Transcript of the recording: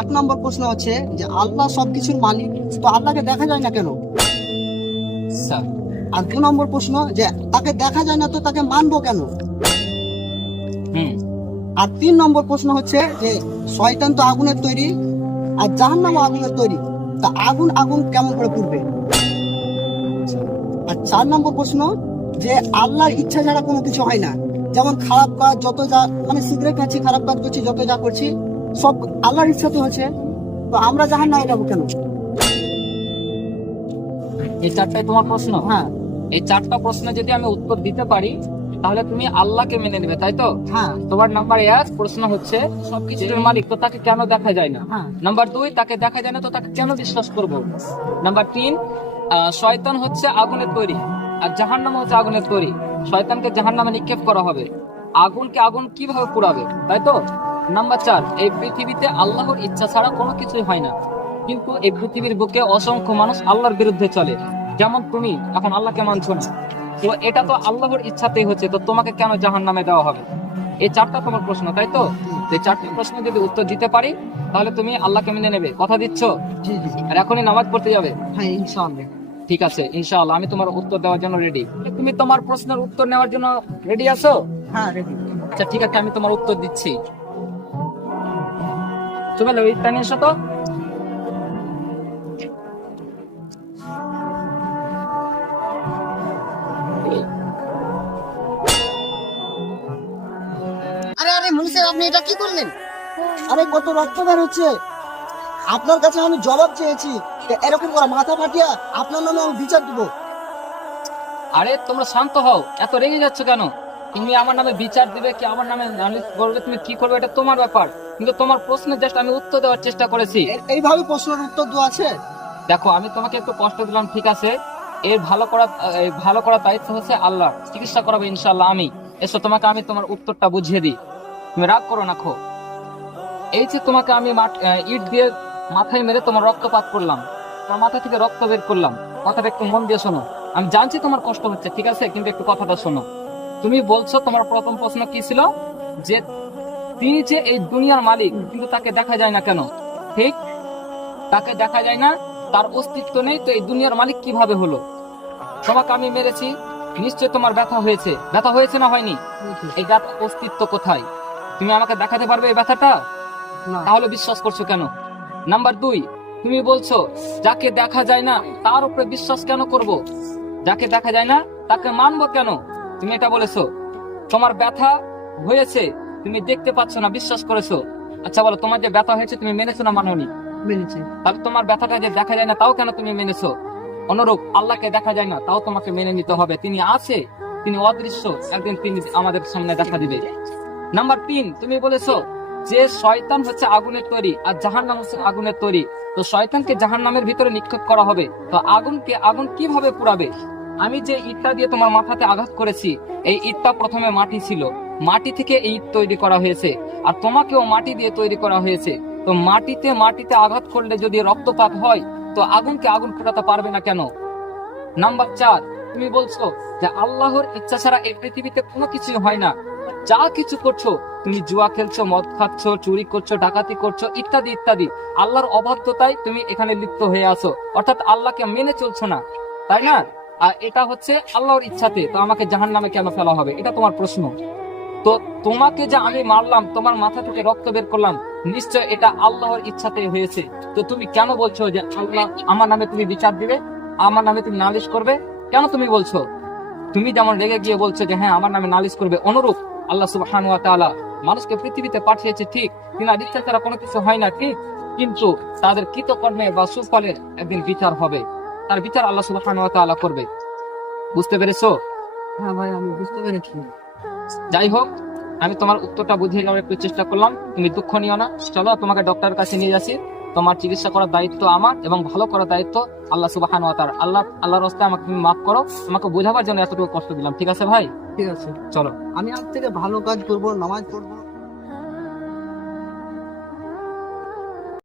এক নম্বর প্রশ্ন হচ্ছে যে আল্লাহ সবকিছুর মালিক, তো আল্লাহকে দেখা যায় না কেন? আচ্ছা, আর 2 নম্বর প্রশ্ন যে তাকে দেখা যায় না তো তাকে মানবো কেন? হুম আর 3 নম্বর প্রশ্ন হচ্ছে যে শয়তান তো আগুনের তৈরি আর জাহান্নামও আগুনের তৈরি, তা আগুন আগুন কেমন করে পুড়বে? আর 4 নম্বর প্রশ্ন যে আল্লাহর ইচ্ছা ছাড়া কোনো কিছু হয় না, যেমন খারাপ কাজ যত যা মানে সিগারেট খাচ্ছি, খারাপ কাজ করছি, যত যা করছি সব আল্লাহর ইচ্ছাতে হচ্ছে, তো আমরা জাহান্নামে যাবো কেন? এই চারটাই তোমার প্রশ্ন? হ্যাঁ এই চারটা প্রশ্নে যদি আমি উত্তর দিতে পারি তাহলে তুমি আল্লাহকে মেনে নেবে, তাই তো? হ্যাঁ তোমার নাম্বার 1 প্রশ্ন হচ্ছে সবকিছুর মালিক, তো তাকে কেন দেখা যায় না? হ্যাঁ নাম্বার 2, তাকে দেখা যায় না তো তাকে কেন বিশ্বাস করব? নাম্বার 3, শয়তান হচ্ছে আগুনের তৈরি আর জাহান্নাম হচ্ছে আগুনের তৈরি, শয়তানকে জাহান্নামে নিক্ষেপ করা হবে, আগুনকে আগুন কিভাবে পোড়াবে, তাই তো? নাম্বার 4, এই পৃথিবীতে আল্লাহর ইচ্ছা ছাড়া কোনো কিছুই হয় না, কিন্তু এই পৃথিবীর বুকে অসংখ্য মানুষ আল্লাহর বিরুদ্ধে চলে, যেমন তুমি এখন আল্লাহকে মানছো না, তো এটা তো আল্লাহর ইচ্ছাতেই হচ্ছে, তো তোমাকে কেন জাহান্নামে দেওয়া হবে? এই চারটা তোমার প্রশ্ন, তাই তো? এই চারটি প্রশ্ন যদি উত্তর দিতে পারি তাহলে তুমি আল্লাহকে মেনে নেবে, কথা দিচ্ছ? জি জি আর এখনই নামাজ পড়তে যাবে? হ্যাঁ ইনশাআল্লাহ। ঠিক আছে, ইনশাআল্লাহ আমি তোমার উত্তর দেওয়ার জন্য রেডি। তুমি তোমার প্রশ্নের উত্তর নেওয়ার জন্য রেডি আছো? হ্যাঁ রেডি। আচ্ছা ঠিক আছে, আমি তোমার উত্তর দিচ্ছি। তুমি ললিতা নিয়ে এসো তো। আরে আরে মুনি স্যার, আপনি এটা কি করলেন? আরে কত রক্ত বের হচ্ছে, আপনার কাছে আমি জবাব চেয়েছি, এরকম করা মাথা ফাটিয়া আপনার নামে আমি বিচার দিব। আরে তোমরা শান্ত হও, এত রেগে যাচ্ছ কেন? তুমি আমার নামে বিচার দিবে কি আমার নামে নালিশ করবে, তুমি কি করবে এটা তোমার ব্যাপার, কিন্তু তোমার প্রশ্নের জাস্ট আমি উত্তর দেওয়ার চেষ্টা করেছি। এইভাবে প্রশ্নের উত্তর দেওয়া আছে? দেখো আমি তোমাকে একটু কষ্ট দিলাম, ঠিক আছে, এর ভালো করার দায়িত্ব হচ্ছে আল্লাহ, চিকিৎসা করাবে ইনশাআল্লাহ আমি। এসো তোমাকে আমি তোমার উত্তরটা বুঝিয়ে দিই, তুমি রাগ করো না খো। এই যে তোমাকে আমি ইট দিয়ে মাথায় মেরে তোমার রক্তপাত করলাম, তোমার মাথা থেকে রক্ত বের করলাম, কথাটা একটু মন দিয়ে শোনো। আমি জানছি তোমার কষ্ট হচ্ছে, ঠিক আছে, কিন্তু একটু কথাটা শোনো। তুমি বলছো তোমার প্রথম প্রশ্ন কি ছিল, যে তিনি যে এই দুনিয়ার মালিক কিন্তু তাকে দেখা যায় না কেন? ঠিক, তাকে দেখা যায় না, তার অস্তিত্ব নেই, তো এই দুনিয়ার মালিক কিভাবে হলো? তোমাকে আমি মেরেছি, নিশ্চয় তোমার ব্যথা হয়েছে, ব্যথা হয়েছে না হয়নি? এই ব্যথার অস্তিত্ব কোথায়? তুমি আমাকে দেখাতে পারবে এই ব্যথাটা? না। তাহলে বিশ্বাস করছো কেন? নাম্বার 2, তুমি বলছো যাকে দেখা যায় না তার উপরে বিশ্বাস কেন করব? যাকে দেখা যায় না তাকে মানবো কেন? তুমি এটা বলেছো। তোমার ব্যথা হয়েছে, তুমি দেখতে পাচ্ছ না, বিশ্বাস করেছো। আচ্ছা বলো, তোমার যে ব্যথা হয়েছে তুমি মেনেছো না মানোনি? মেনেছি। তাহলে তোমার ব্যথাটা যে দেখা যায় না তাও কেন তুমি মেনেছো? অনুরূপ আল্লাহকে দেখা যায় না তাও তোমাকে মেনে নিতে হবে, তিনি আছে, তিনি অদৃশ্য, একদিন তিনি আমাদের সামনে দেখা দিবে। নাম্বার 3, তুমি বলেছো যে শয়তান হচ্ছে আগুনের তৈরি আর জাহান্নাম হচ্ছে আগুনের তৈরি, তো শয়তানকে জাহান্নামের ভিতরে নিক্ষেপ করা হবে, তো আগুন কিভাবে পোড়াবে? আমি যে ইটটা দিয়ে তোমার মাথাতে আঘাত করেছি, এই ইটটা প্রথমে মাটি ছিল, মাটি থেকে এই ইট তৈরি করা হয়েছে, আর তোমাকেও মাটি দিয়ে তৈরি করা হয়েছে, তো মাটিতে আঘাত করলে যদি রক্তপাত হয় তো আগুনকে আগুন পোড়াতে পারবে না কেন? নাম্বার 4, তুমি বলছো যে আল্লাহর ইচ্ছা ছাড়া এই পৃথিবীতে কোনো কিছু হয় না, যা কিছু করছো, তুমি জুয়া খেলছো, মদ খাচ্ছো, চুরি করছো, ডাকাতি করছো, ইত্যাদি ইত্যাদি, আল্লাহর অবাধ্যতায় তুমি এখানে লিপ্ত হয়ে আছো, অর্থাৎ আল্লাহকে মেনে চলছো না, তাই না? আর এটা হচ্ছে আল্লাহর ইচ্ছাতে, তো আমাকে জাহান্নামে কেন ফেলা হবে, এটা তোমার প্রশ্ন। তো তোমাকে যে আমি মারলাম, তোমার মাথা থেকে রক্ত বের করলাম, নিশ্চয় এটা আল্লাহর ইচ্ছাতে হয়েছে, তো তুমি কেন বলছো যে আল্লাহ আমার নামে তুমি বিচার দিবে, আমার নামে তুমি নালিশ করবে? কেন তুমি বলছো? তুমি যেমন রেগে গিয়ে বলছো যে হ্যাঁ আমার নামে নালিশ করবে, অনুরূপ আল্লাহ সুবহানাহু ওয়া তাআলা মানুষকে পৃথিবীতে পাঠিয়েছে, ঠিক, তিনার ইচ্ছা ছাড়া কোনো কিছু হয় না, ঠিক, কিন্তু তাদের কৃতকর্মে বা সুফলের একদিন বিচার হবে, তার বিচার আল্লাহ সুবহানাহু ওয়া তাআলা করবে। বুঝতে পেরেছো? হ্যাঁ ভাই আমি বুঝতে পেরেছি। যাই হোক, আমি তোমার উত্তরটা বুঝিয়ে দেওয়ার একটু চেষ্টা করলাম, তুমি দুঃখ নিও না। চলো তোমাকে ডক্টরের কাছে নিয়ে যাচ্ছি, তোমার চিকিৎসা করার দায়িত্ব আমার এবং ভালো করার দায়িত্ব আল্লাহ সুবহানাহু ওয়া তাআলা। আল্লাহর রাস্তায় আমাকে তুমি মাফ করো, আমাকে বোঝাবার জন্য এতটুকু কষ্ট দিলাম, ঠিক আছে ভাই? ঠিক আছে, চলো। আমি আজ থেকে ভালো কাজ করবো, নামাজ পড়বো।